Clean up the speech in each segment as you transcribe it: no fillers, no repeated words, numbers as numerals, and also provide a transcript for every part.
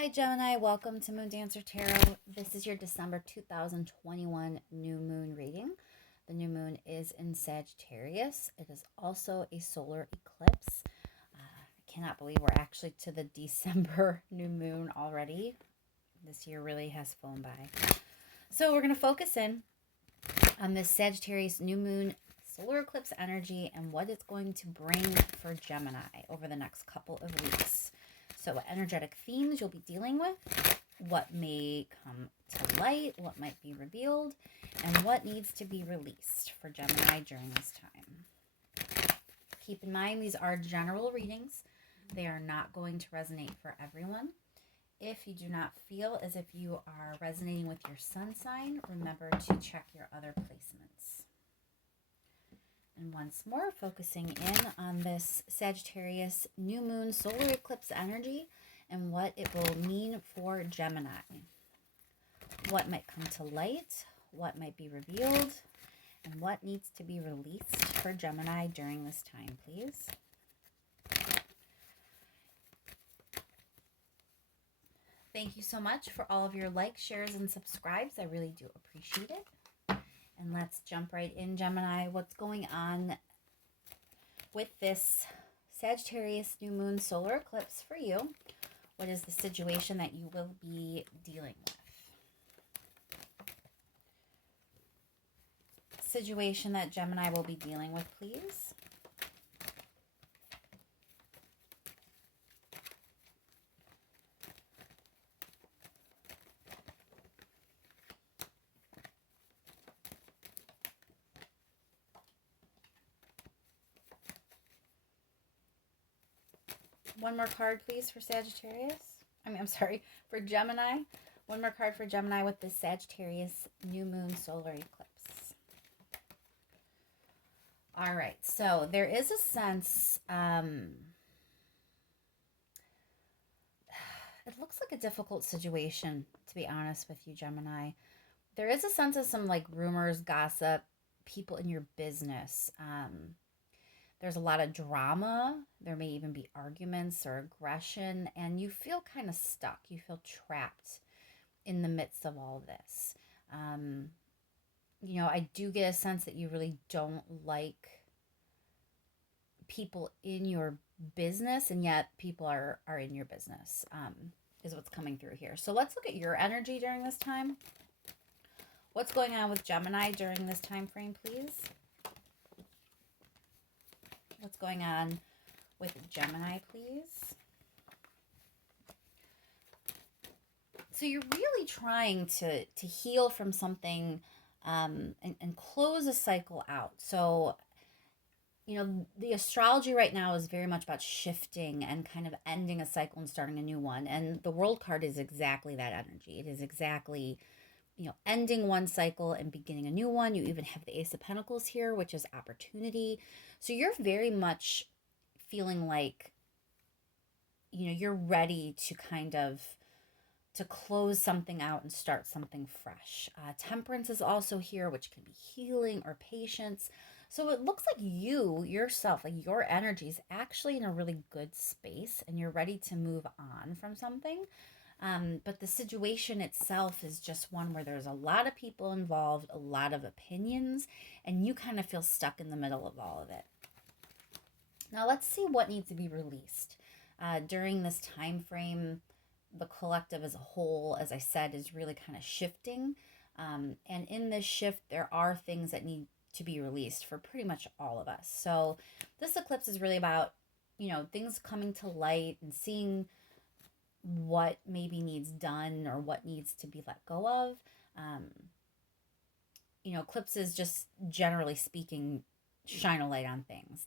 Hi Gemini, welcome to Moon Dancer Tarot. This is your December 2021 new moon reading. The new moon is in Sagittarius. It is also a solar eclipse. I cannot believe we're actually to the December new moon already. This year really has flown by. So we're going to focus in on this Sagittarius new moon solar eclipse energy and what it's going to bring for Gemini over the next couple of weeks. So what energetic themes you'll be dealing with, what may come to light, what might be revealed, and what needs to be released for Gemini during this time. Keep in mind, these are general readings. They are not going to resonate for everyone. If you do not feel as if you are resonating with your sun sign, remember to check your other placements. And once more, focusing in on this Sagittarius new moon solar eclipse energy and what it will mean for Gemini. What might come to light, what might be revealed, and what needs to be released for Gemini during this time, please. Thank you so much for all of your likes, shares, and subscribes. I really do appreciate it. And let's jump right in, Gemini. What's going on with this Sagittarius new moon solar eclipse for you? What is the situation that you will be dealing with? Situation that Gemini will be dealing with, please. One more card, please, for Sagittarius. For Gemini. One more card for Gemini with the Sagittarius new moon solar eclipse. All right, so there is a sense, it looks like a difficult situation, to be honest with you, Gemini. There is a sense of some like rumors, gossip, people in your business. There's a lot of drama. There may even be arguments or aggression, and you feel kind of stuck. You feel trapped in the midst of all this. I do get a sense that you really don't like people in your business, and yet people are in your business, is what's coming through here. So let's look at your energy during this time. What's going on with Gemini during this time frame, please? What's going on with Gemini, please? So you're really trying to heal from something and close a cycle out. So, the astrology right now is very much about shifting and kind of ending a cycle and starting a new one. And the World card is exactly that energy. It is exactly, ending one cycle and beginning a new one. You even have the Ace of Pentacles here, which is opportunity. So you're very much feeling like, you're ready to kind of to close something out and start something fresh. Temperance is also here, which can be healing or patience. So it looks like you yourself, like your energy is actually in a really good space and you're ready to move on from something. But the situation itself is just one where there's a lot of people involved, a lot of opinions, and you kind of feel stuck in the middle of all of it. Now let's see what needs to be released. During this time frame, the collective as a whole, as I said, is really kind of shifting. And in this shift, there are things that need to be released for pretty much all of us. So this eclipse is really about, things coming to light and seeing what maybe needs done or what needs to be let go of. Eclipses, just generally speaking, shine a light on things.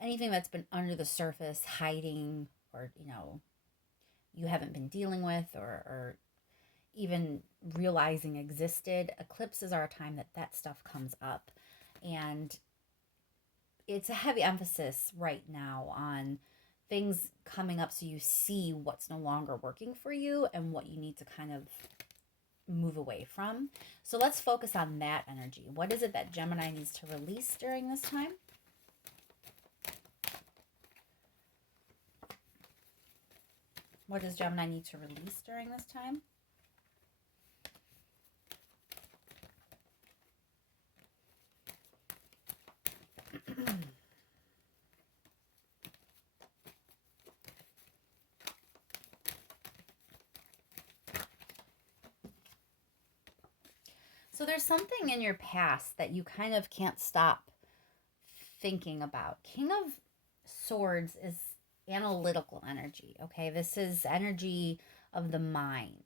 Anything that's been under the surface, hiding, or, you haven't been dealing with or even realizing existed, eclipses are a time that stuff comes up. And it's a heavy emphasis right now on things coming up so you see what's no longer working for you and what you need to kind of move away from. So let's focus on that energy. What is it that Gemini needs to release during this time? What does Gemini need to release during this time? So there's something in your past that you kind of can't stop thinking about. King of Swords is analytical energy, okay? This is energy of the mind.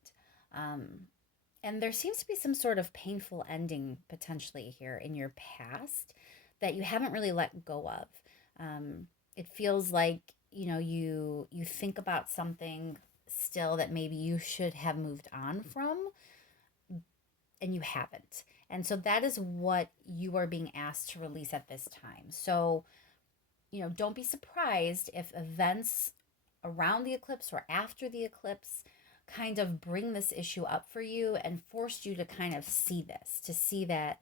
Um, and there seems to be some sort of painful ending potentially here in your past that you haven't really let go of. It feels like, you think about something still that maybe you should have moved on from, and you haven't. And so that is what you are being asked to release at this time. So, don't be surprised if events around the eclipse or after the eclipse kind of bring this issue up for you and forced you to kind of see this, to see that,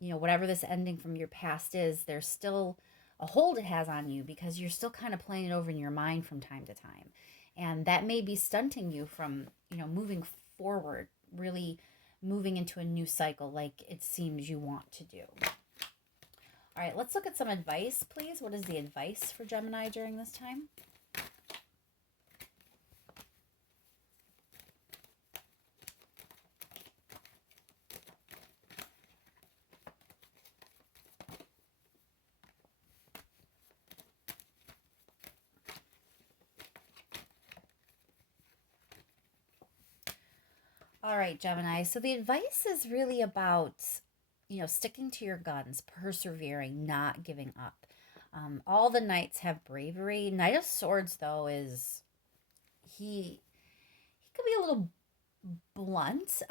whatever this ending from your past is, there's still a hold it has on you because you're still kind of playing it over in your mind from time to time. And that may be stunting you from, moving forward, really moving into a new cycle like it seems you want to do. All right, let's look at some advice, please. What is the advice for Gemini during this time? All right, Gemini. So the advice is really about, sticking to your guns, persevering, not giving up. All the knights have bravery. Knight of Swords, though, he could be a little blunt,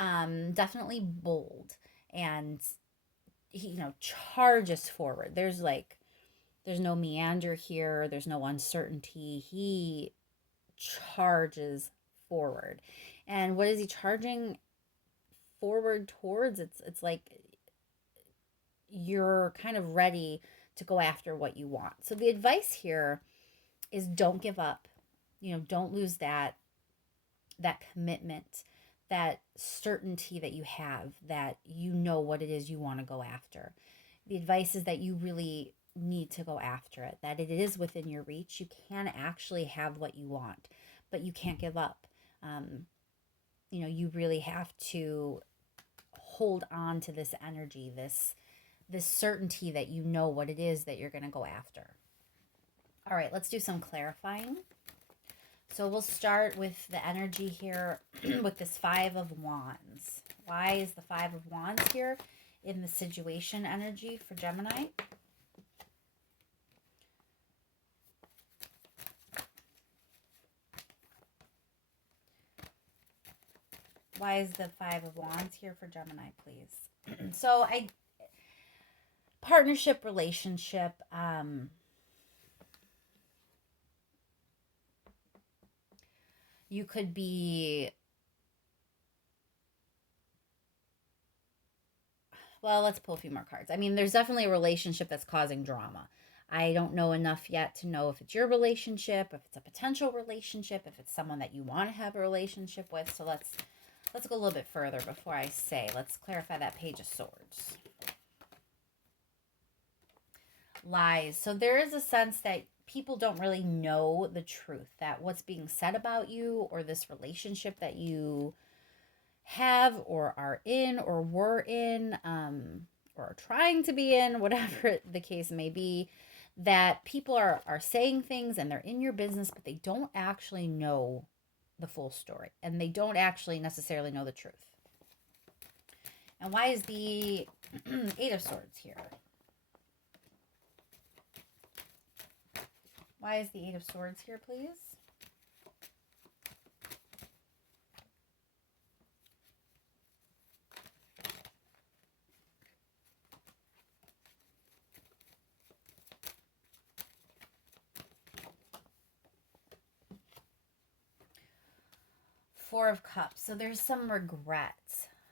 definitely bold, and he, charges forward. There's no meander here. There's no uncertainty. He charges forward. And what is he charging forward towards? It's like you're kind of ready to go after what you want. So the advice here is don't give up. Don't lose that commitment, that certainty that you have, that you know what it is you want to go after. The advice is that you really need to go after it, that it is within your reach. You can actually have what you want, but you can't give up. You really have to hold on to this energy, this certainty that you know what it is that you're going to go after. All right, let's do some clarifying. So we'll start with the energy here with this Five of Wands. Why is the Five of Wands here in the situation energy for Gemini? Why is the Five of Wands here for Gemini, please? So partnership, relationship, you could be, well, let's pull a few more cards. I mean, there's definitely a relationship that's causing drama. I don't know enough yet to know if it's your relationship, if it's a potential relationship, if it's someone that you want to have a relationship with. So let's go a little bit further before I say. Let's clarify that Page of Swords. Lies. So there is a sense that people don't really know the truth, that what's being said about you or this relationship that you have or are in or were in, or are trying to be in, whatever the case may be, that people are saying things and they're in your business, but they don't actually know the full story and they don't actually necessarily know the truth. And why is the Eight of Swords here? Why is the Eight of Swords here, please? Four of Cups. So there's some regret.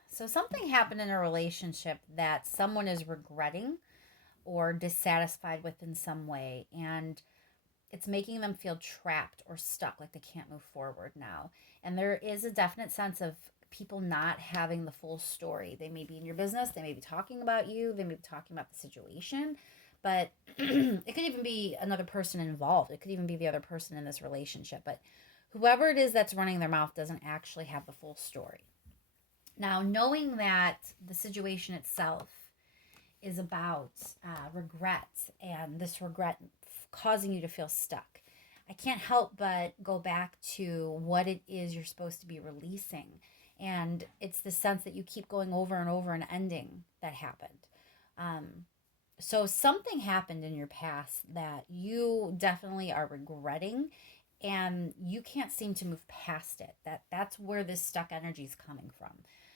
So something happened in a relationship that someone is regretting or dissatisfied with in some way. And it's making them feel trapped or stuck, like they can't move forward now. And there is a definite sense of people not having the full story. They may be in your business, they may be talking about you, they may be talking about the situation, but it could even be another person involved. It could even be the other person in this relationship. But whoever it is that's running their mouth doesn't actually have the full story. Now, knowing that the situation itself is about regret, and this regret causing you to feel stuck, I can't help but go back to what it is you're supposed to be releasing. And it's the sense that you keep going over and over and ending that happened. So something happened in your past that you definitely are regretting, and you can't seem to move past it. That's where this stuck energy is coming from.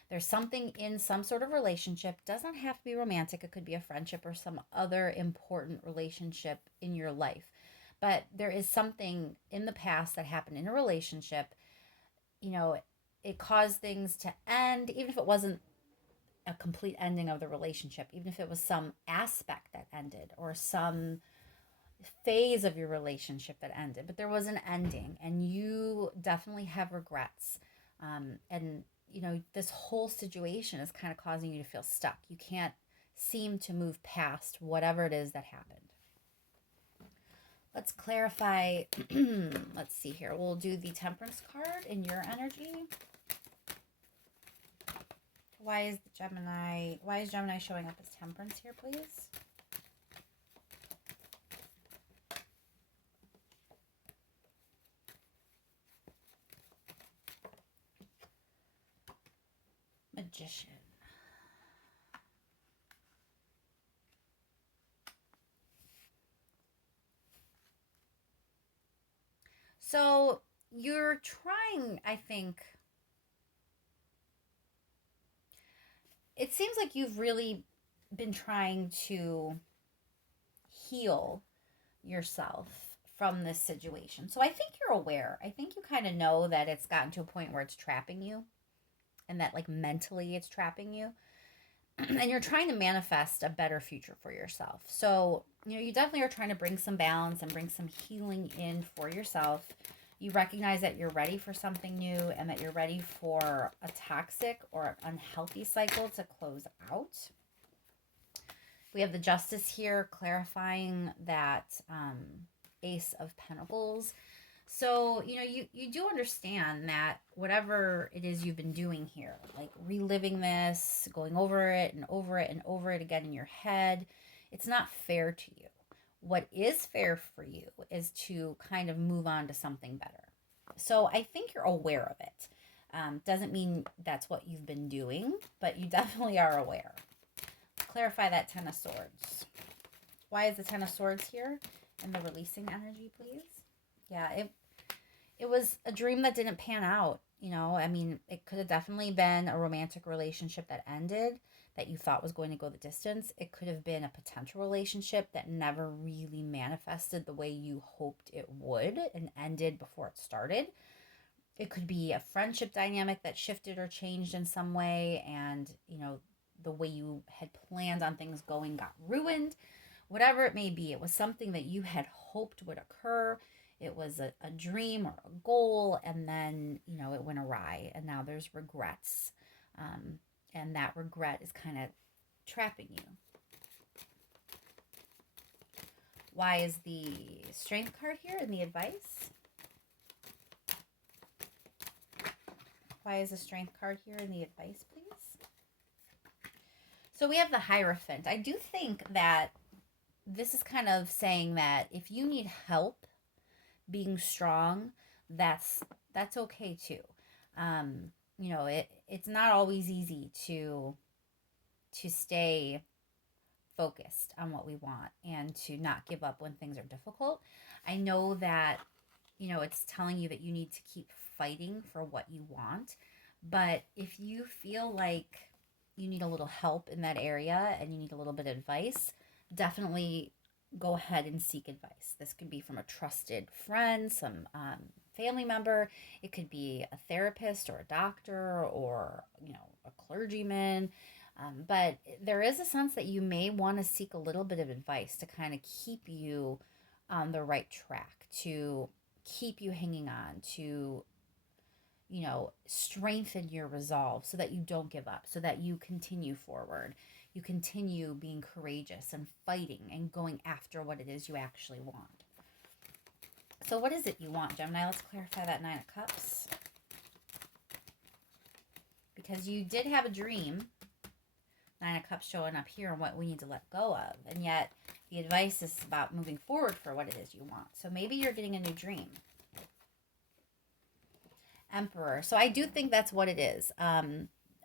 There's something in some sort of relationship, doesn't have to be romantic, it could be a friendship or some other important relationship in your life. But there is something in the past that happened in a relationship, you know, it caused things to end, even if it wasn't a complete ending of the relationship, even if it was some aspect that ended or some phase of your relationship that ended, but there was an ending, and you definitely have regrets. And this whole situation is kind of causing you to feel stuck. You can't seem to move past whatever it is that happened. Let's clarify. Let's see here. We'll do the Temperance card in your energy. Why is Gemini showing up as Temperance here, please? Magician. So you're trying, I think, it seems like you've really been trying to heal yourself from this situation. So I think you're aware. I think you kind of know that it's gotten to a point where it's trapping you, and that like mentally it's trapping you. And you're trying to manifest a better future for yourself. So, you definitely are trying to bring some balance and bring some healing in for yourself. You recognize that you're ready for something new, and that you're ready for a toxic or unhealthy cycle to close out. We have the Justice here, clarifying that Ace of Pentacles. So, you do understand that whatever it is you've been doing here, like reliving this, going over it and over it and over it again in your head, it's not fair to you. What is fair for you is to kind of move on to something better. So I think you're aware of it. Doesn't mean that's what you've been doing, but you definitely are aware. Clarify that Ten of Swords. Why is the Ten of Swords here in the releasing energy, please? Yeah, it was a dream that didn't pan out. It could have definitely been a romantic relationship that ended, that you thought was going to go the distance. It could have been a potential relationship that never really manifested the way you hoped it would and ended before it started. It could be a friendship dynamic that shifted or changed in some way, and, the way you had planned on things going got ruined. Whatever it may be, it was something that you had hoped would occur. It was a dream or a goal, and then, it went awry, and now there's regrets. And that regret is kind of trapping you. Why is the Strength card here in the advice? Why is the Strength card here in the advice, please? So we have the Hierophant. I do think that this is kind of saying that if you need help being strong, that's okay too. It's not always easy to stay focused on what we want and to not give up when things are difficult. I know that it's telling you that you need to keep fighting for what you want, but if you feel like you need a little help in that area and you need a little bit of advice, definitely go ahead and seek advice. This could be from a trusted friend, some family member. It could be a therapist or a doctor or, a clergyman. But there is a sense that you may want to seek a little bit of advice to kind of keep you on the right track, to keep you hanging on, to, strengthen your resolve so that you don't give up, so that you continue forward. You continue being courageous and fighting and going after what it is you actually want. So what is it you want, Gemini? Let's clarify that Nine of Cups. Because you did have a dream. Nine of Cups showing up here and what we need to let go of. And yet the advice is about moving forward for what it is you want. So maybe you're getting a new dream. Emperor. So I do think that's what it is.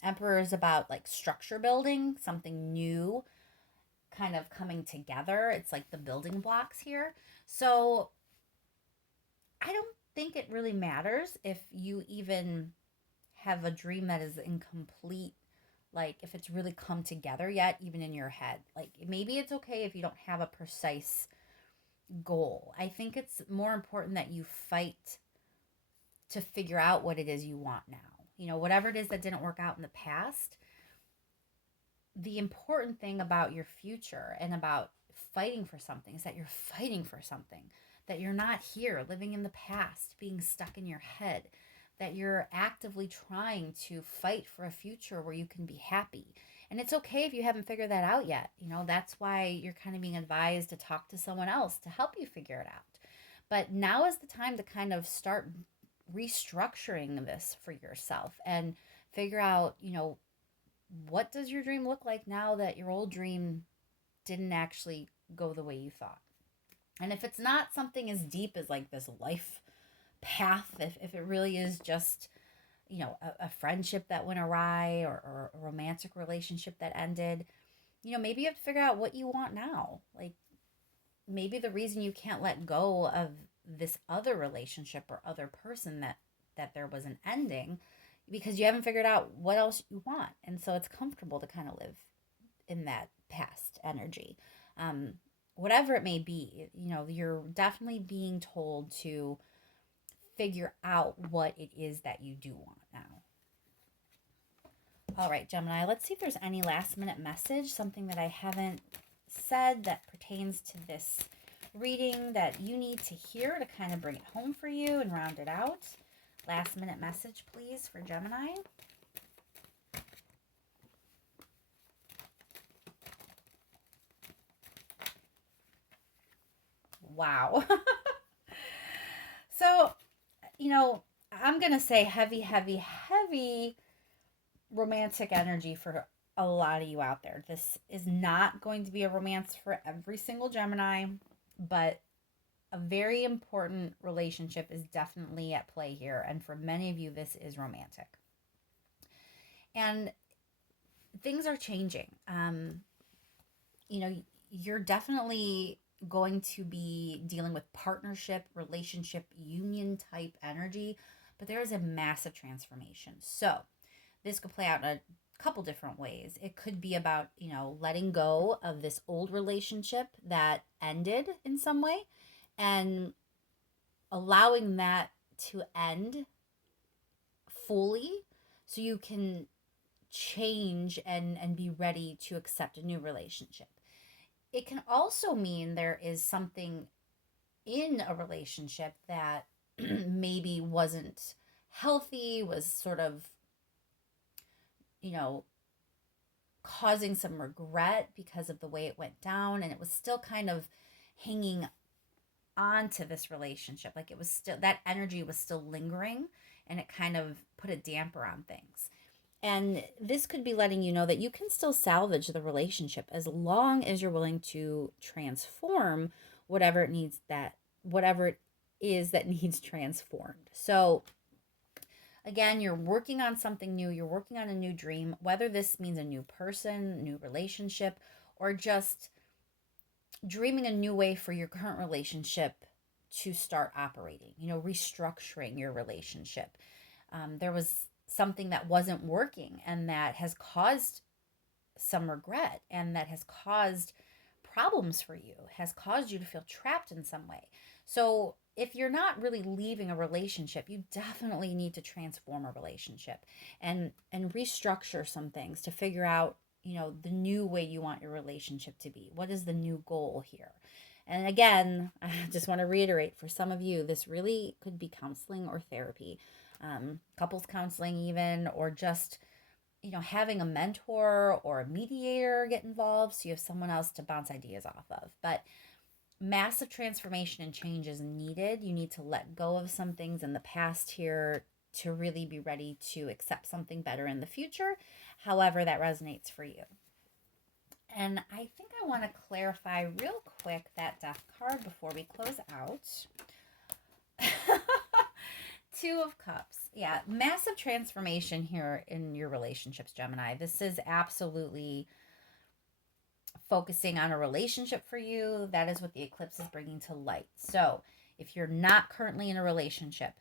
Emperor is about like structure building, something new kind of coming together. It's like the building blocks here. So I don't think it really matters if you even have a dream that is incomplete, like if it's really come together yet, even in your head. Like maybe it's okay if you don't have a precise goal. I think it's more important that you fight to figure out what it is you want now. Whatever it is that didn't work out in the past, the important thing about your future and about fighting for something is that you're fighting for something, that you're not here living in the past, being stuck in your head, that you're actively trying to fight for a future where you can be happy. And it's okay if you haven't figured that out yet. That's why you're kind of being advised to talk to someone else to help you figure it out. But now is the time to kind of start restructuring this for yourself and figure out, what does your dream look like now that your old dream didn't actually go the way you thought? And if it's not something as deep as like this life path, if it really is just, a friendship that went awry, or a romantic relationship that ended, maybe you have to figure out what you want now. Like maybe the reason you can't let go of this other relationship or other person that there was an ending, because you haven't figured out what else you want. And so it's comfortable to kind of live in that past energy. Whatever it may be, you're definitely being told to figure out what it is that you do want now. All right, Gemini, let's see if there's any last minute message, something that I haven't said that pertains to this reading that you need to hear to kind of bring it home for you and round it out. Last minute message, please, for Gemini. Wow. So, I'm going to say heavy, heavy, heavy romantic energy for a lot of you out there. This is not going to be a romance for every single Gemini, but a very important relationship is definitely at play here. And for many of you, this is romantic. And things are changing. You're definitely going to be dealing with partnership, relationship, union type energy, but there is a massive transformation. So this could play out in a couple different ways. It could be about, letting go of this old relationship that ended in some way and allowing that to end fully so you can change and be ready to accept a new relationship. It can also mean there is something in a relationship that maybe wasn't healthy, was sort of, causing some regret because of the way it went down, and it was still kind of hanging on to this relationship. Like it was still, that energy was still lingering, and it kind of put a damper on things. And this could be letting you know that you can still salvage the relationship as long as you're willing to transform whatever it is that needs transformed. So again, you're working on something new, you're working on a new dream, whether this means a new person, new relationship, or just dreaming a new way for your current relationship to start operating, restructuring your relationship. There was something that wasn't working and that has caused some regret and that has caused problems for you, has caused you to feel trapped in some way. So if you're not really leaving a relationship, you definitely need to transform a relationship and restructure some things to figure out, the new way you want your relationship to be. What is the new goal here? And again, I just want to reiterate, for some of you, this really could be counseling or therapy, couples counseling even, or just, having a mentor or a mediator get involved so you have someone else to bounce ideas off of. But massive transformation and change is needed. You need to let go of some things in the past here to really be ready to accept something better in the future, however that resonates for you. And I think I want to clarify real quick that Death card before we close out. Two of Cups. Yeah, massive transformation here in your relationships, Gemini. This is absolutely focusing on a relationship for you. That is what the eclipse is bringing to light. So if you're not currently in a relationship,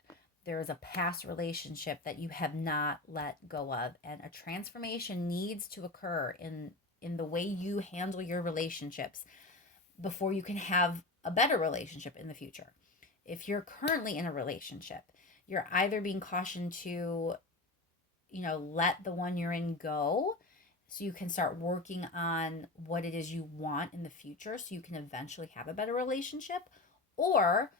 there is a past relationship that you have not let go of, and a transformation needs to occur in the way you handle your relationships before you can have a better relationship in the future. If you're currently in a relationship, you're either being cautioned to, let the one you're in go so you can start working on what it is you want in the future so you can eventually have a better relationship, or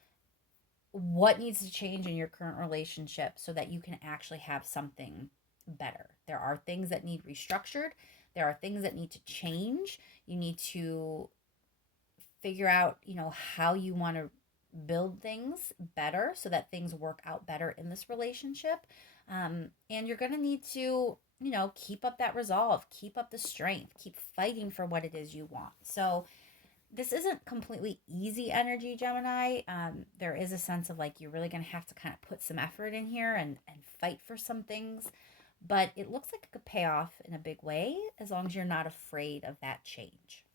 what needs to change in your current relationship so that you can actually have something better. There are things that need restructured. There are things that need to change. You need to figure out, how you want to build things better so that things work out better in this relationship. And you're going to need to, keep up that resolve, keep up the strength, keep fighting for what it is you want. So this isn't completely easy energy, Gemini. There is a sense of like you're really going to have to kind of put some effort in here and fight for some things. But it looks like it could pay off in a big way as long as you're not afraid of that change.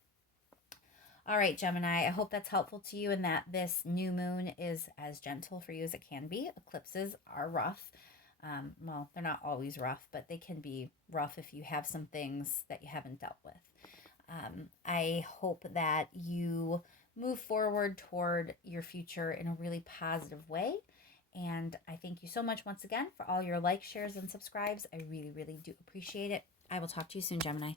All right, Gemini, I hope that's helpful to you and that this new moon is as gentle for you as it can be. Eclipses are rough. Well, they're not always rough, but they can be rough if you have some things that you haven't dealt with. I hope that you move forward toward your future in a really positive way. And I thank you so much once again for all your likes, shares, and subscribes. I really, really do appreciate it. I will talk to you soon, Gemini.